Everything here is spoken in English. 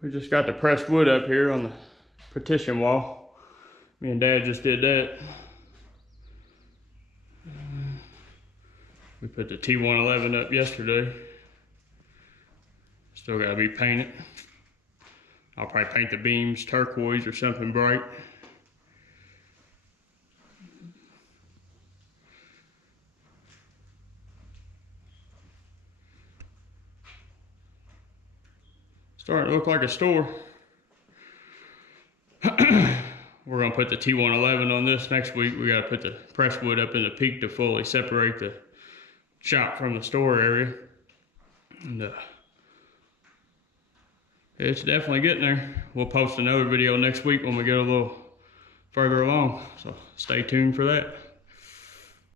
We just got the pressed wood up here on the partition wall. Me and Dad just did that. We put the T111 up yesterday. Still gotta be painted. I'll probably paint the beams turquoise or something bright. Starting to look like a store. We're gonna put the T111 on this next week. We gotta put the pressed wood up in the peak to fully separate the shop from the store area. And it's definitely getting there. We'll post another video next week when we get a little further along. So stay tuned for that.